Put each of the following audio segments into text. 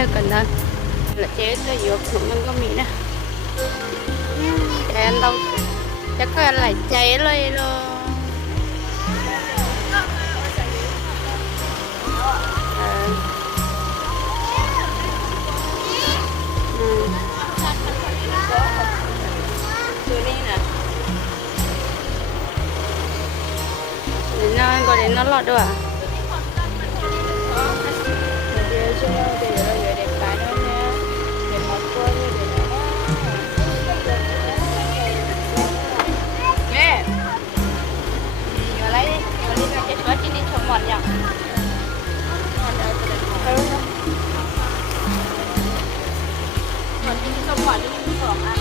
theo cần đó là chế ra dược cũng mình có mì nè chạy anh đâu. Chắc có là lại chạy luôn. Ừ. Ừ. Nó gọi đến nó lọt đâu à? chỉ đi trồng mọt nhỉ? Ừ. Mọt đi trồng mọt đi đi trồng ăn.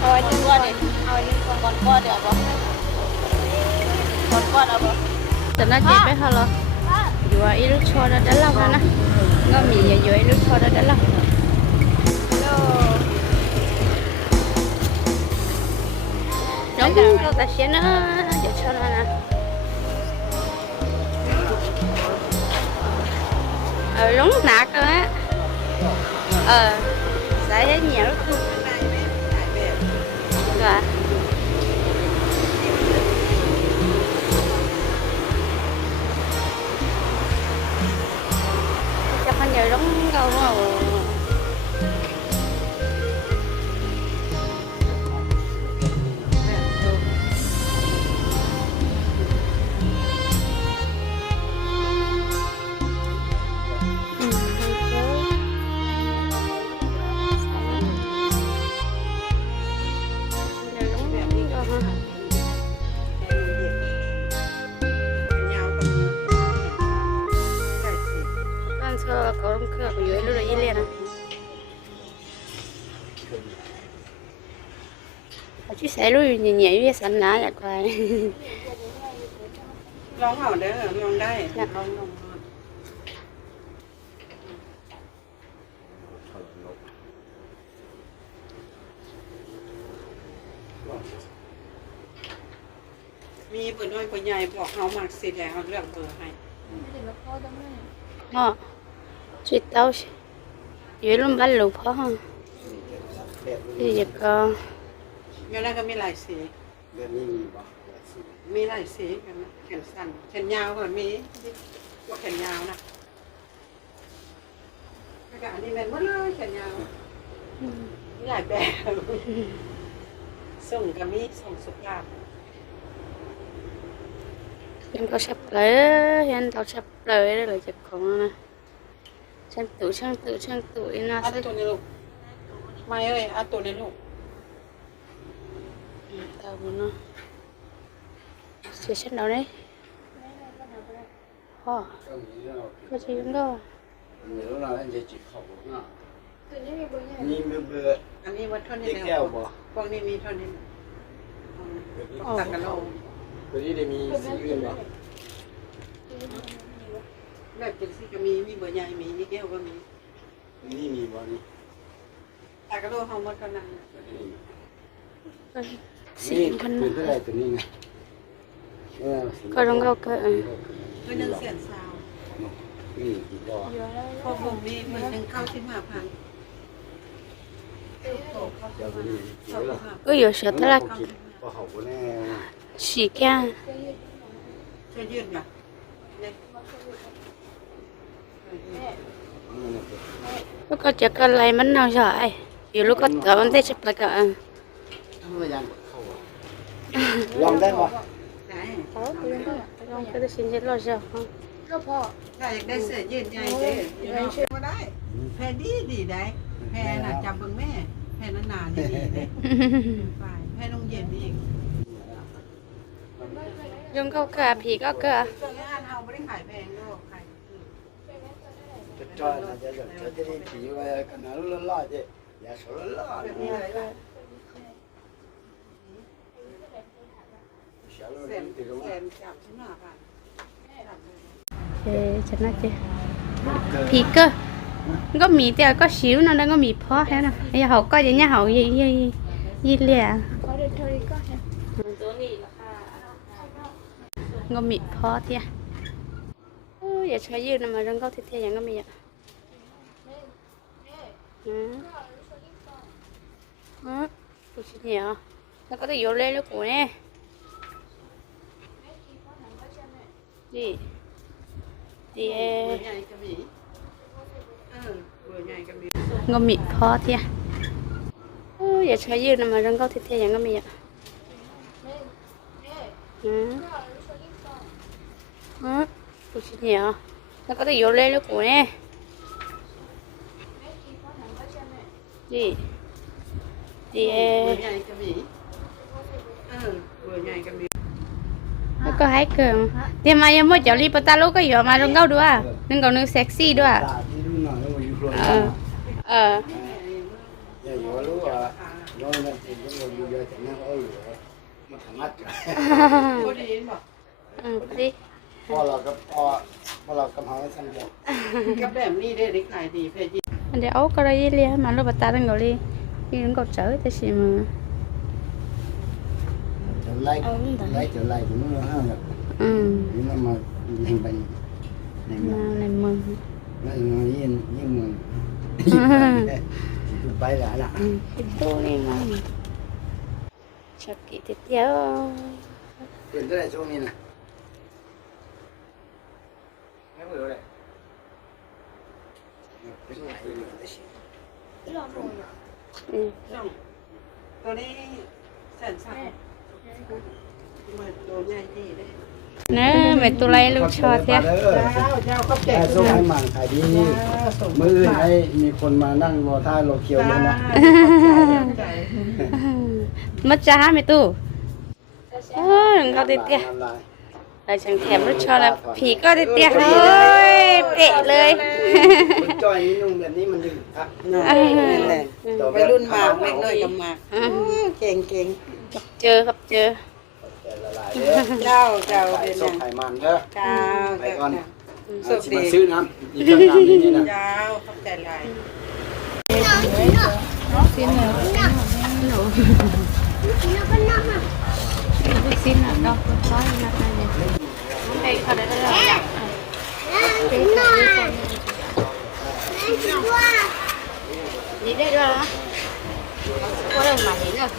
เอาไว้ที่ก้อนดิเอาไว้ที่ก้อนก้อนเดี๋ยวบอกก้อนก้อนเอาบอกแต่น่าเจ็บไหมคะเหรออยู่ว่าอีลูกชอดได้แล้วนะก็มีอยู่อีลูกชอดได้แล้วน้อ ờ, lúng nạc rồi á. Ờ xảy ra nhiều lúc luôn dạ. rồi cho nhiều lúng câu rồi ก็เขาต้องเครื่องอยู่ให้รู้เลยยี่เล่นะเขาชื่อสายรู้อยู่เหนียวอยู่สันหนาอยากไปลองเอาเด้อลองได้ลองลองมีเบอร์น้อยกว่าใหญ่บอกเขามากสิแล้วเรื่องเบอร์ให้ พ่อ Chị tao Dưới lúc bắt lục phó hả Thì giờ có เดี๋ยวนั้นก็มีหลายสีแบบนี้มีบ่มีหลายสีกันนะแขนสั้นแขนยาวก็มีว่าแขนยาวนะแล้วก็อันนี้แม่นหมดเลยแขนยาวมีหลายแบบส่งก็มีส่งสุภาพ Em có sắp lấy Em tao sắp lấy đây là chụp ของนะ ฉันตุ่ช่างตุ่ช่างตุ่อีน่าอัดซื้อตัวนลูกมาเอ้ยอาตุ่นี้ลูกตาบุญเนาะเสียชันเอาไหนพ่อก็จะยิ้มด้วยนี่มีเบื่ออันนี้วัดท่อนนี้แก้วพวกนี้มีท่อนนี้ตักกันเอาตัวนี้ได้มีสีอื่นบ่ แบบเป็สีก็มีมีเบอร์ใหญ่มีนี่แก้วก็มีนี่มีบ่นี่แต่ก็รู้ดดเขาหมดกันนะสี่นคนเป็นะนเท่ตัวนี้นะเอก็ต้องเข้าเกิดเบอหนึ่งแสี่ยงสาวพอผมมีเบอร์หนึ่งเข้าสิบห้าพันเดี๋ยวนี้เดี๋ยวลัก็อแน่สี่แกจะยืดแบบ lúc có chỉ cần lấy mắn nào sợ ai vì lúc có cả vấn đề sắp lại cả lòng đấy mà lòng cái đó xin hết lo sao không กพอได้อยากได้เสื้อเยืดใหญ่เจ๊เชื่อมาได้แพรดีดีได้แพรน่ะจำเบิ่งแม่แพรนานๆดีดีเลยฝ่ายแพรลงเย็นอีกยงก็เกลือผีก็เกลือเสื้ออันเฮาไม่ได้ขายแพง cho nào lo lo chứ có mì thì có xíu nó có mì phó hết nè bây giờ học coi nha học gì gì gì liền có mì phó thì à? Giờ chơi gì mà răng câu thì thì vậy có mì ạ 응. 응? 보시네요. 나까도 열내려고 해. 네. 네. ngâm mị khó thế à giờ sẽ dư nằm mà răng cao thịt thế vậy ngâm mị ạ ừ ừ tôi xin hiểu nó có thể vô lên lúc của nè จีจเอเบอใหญ่ก็มีอออร์ใหญ่ก็มี แล้วก็ให้เกิงเดี๋ยวมายังหมดเจ้าลีปตาลูกก็อยู่มาลงเก้าด้วยหนึ่งกับหนึ่งเซ็กซี่ด้วย เออ เออ พอดีเห็นบอกเออพอดีพ่อเรากับพ่อพ่อเรากับเขาทันเดียสกับแบบนี้ได้เด็กขายดีเพจ anh để ốc cái liền mà lúc bắt ta đang ngồi đi đi đến cột trở thế xì mà. Trở lại trở lại cũng nó hơn rồi ừ. Nhưng này mà. Này mừng. Này mừng. Yên yên mừng chụp bay lại nè chụp tôi đi mà chắc kỹ tiếp theo. Tiền tới đây chỗ này. Nè người ở đây? อืนี้แเหมืดะแม่ตุไลลูกชอดเเจ้าเจ้าก็แก่ส้มให้หมั่นขายดีมืออให้มีคนมานั่งรอท่ารอเคียวเยอะนะมัดจ้าแม่ตู้เออเขาติดเตี้ยน้ลายฉันแถมลูกชอดแล้วผีก็ติดเตี้ยเฮ้ยเตะเลย นี่นุ่งแบบนี้มันดึงครับนั่นแหละวัยรุ่นหมากเล็กน้อยกับหมากเก่งเก่ง chờ gặp chờ แต่ละลายเด้อเจ้าเจ้าไข่เป็นส่งไข่มันเด้อ เจ้าไปก่อนสุเอาขสิดีมาซื้อน้ำอีกเครื่องน้ำนี่นี่นะ เจ้าขอบใจหลาย xin là đâu có có là này đây ở đây đây đi đây rồi á có đâu mà nhìn rồi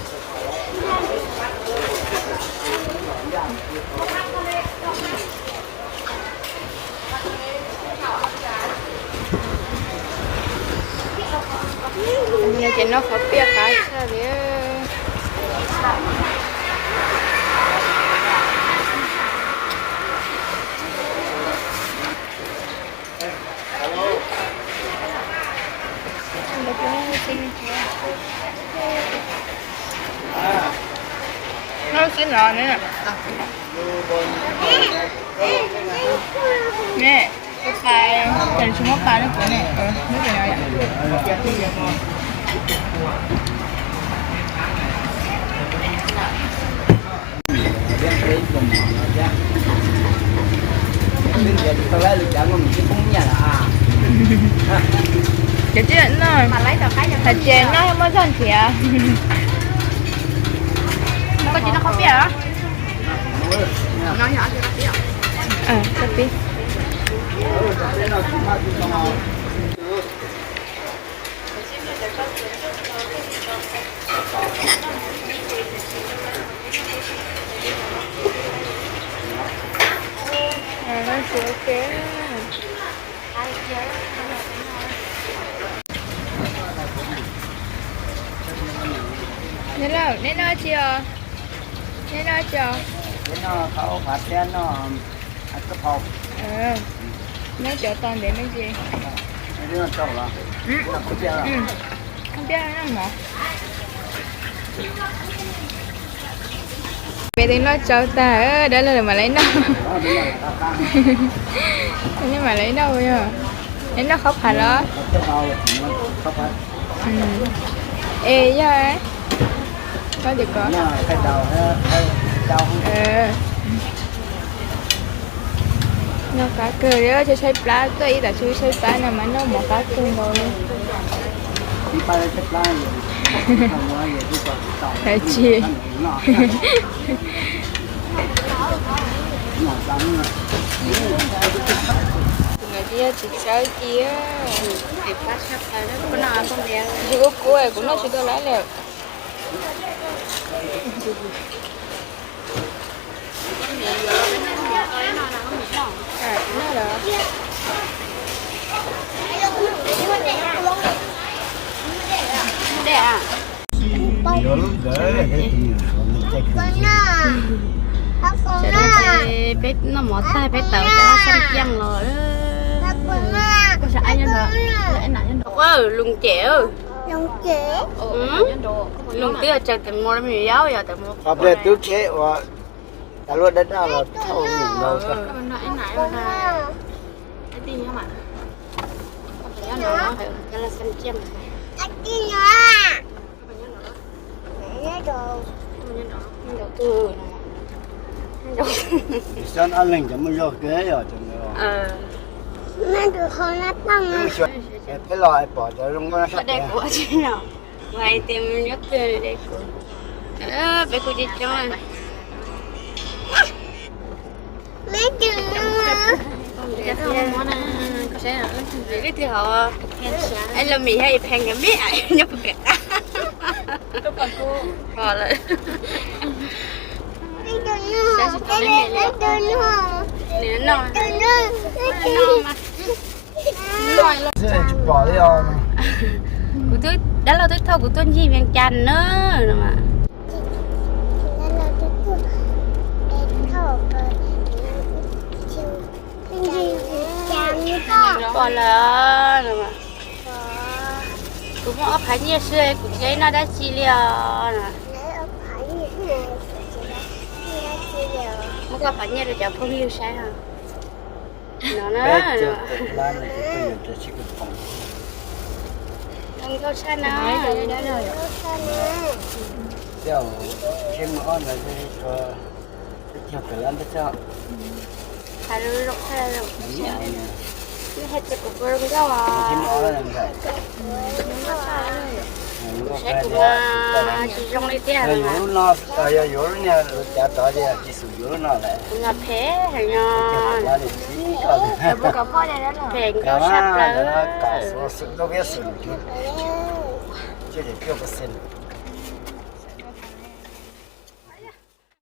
Nhà chị nó khó biết cái sao biết nó xin lỗi nữa nè nè cái bài cần chúng nó bài nó của nè ờ nước gì nào vậy cái chuyện rồi mà lấy tờ cái thật chén nó mới thân thiệt có chị nó không biết hả nó nhỏ thì nó biết à có biết à nó sẽ ok Nên là, nên là chưa? Nên là chưa? เขาผัดแทนเ có chị nó không biết hả? Nó nhỏ thì nó biết hả? À. À, nó sửa kế. Ai chơi? Nên là, nên là chị đó chưa cái nó khâu phạt cho nó ăn cấp hộp. Ừ nó chỗ toàn để mấy gì mấy đứa nó trâu ừ. là không biết là không biết nó ngọt về thì nó trâu ta đó là mà lấy đâu nhưng mà lấy đâu rồi em nó khóc hả đó? Khóc hả? Ừ. Ê vậy sao vậy con? Nó thay đầu hay đầu không? Ờ. Nó cá cười đó, cho xây plá tôi là suy xây plá nè mà nó một cá cười rồi. Đi plá xây plá rồi. Thế chi? dia tiga dia lepas apa lah, kena apa dia? Juga kue, kena juga lah leh tới đó có à nó bé nó mỏ tay bé tàu cho xanh chăng rồi có sợ ai nhân hả? Lại nãy nhân quá lùng chèo Long chế ừ. Lùng tiếc chờ từ mua mình giáo giờ từ mua Pháp lệ tứ chế và ta luôn đất nào là thâu mình đâu sao. nãy nãy mà cái tin hả bạn. Cái nó nó phải cái là xanh chăng Anh đi nữa à? Mẹ đồ. Đầu tư Sơn ăn lành cho mình lo kế rồi cho nó. ờ Mẹ không à mà cái loại bỏ cho nó có ở sạch đây của chị nào. Ngoài tìm nhất từ đây của ờ bé của chị cho anh. Mẹ đừng nữa không cái thứ họ anh là mì hay phèn cái mẹ nhập cái họ là Mẹ đừng nữa? Mẹ đừng nữa nè nó. Đừng nữa Mẹ nó mà Thế là chụp bỏ đi rồi. của tôi đó là tôi thâu của tôi gì miếng chanh nữa mà còn là cũng có phải như xưa của cái nó đã chi liều đã đã không có phải như là chợ phong yêu sai hả nó nó Bé nó chưa tự làm là cái tự nhiên chỉ có phòng. không có sai nó Đâu sao nè Theo thêm ngon là cái cho cái theo tự làm cái sao. phải rồi rồi phải rồi Đúng rồi nè. cái hết cái của tôi đó Thêm à ngon là vậy. sẽ cũng là chỉ trong đây tiền Rồi mà yếu nó, rồi yếu nha, chả tỏ đi chỉ sử yếu nó lại. cũng là phế hay nhờ Lá thì chỉ có bố cả พ่อ đây đó là phèn Cả có sắp má,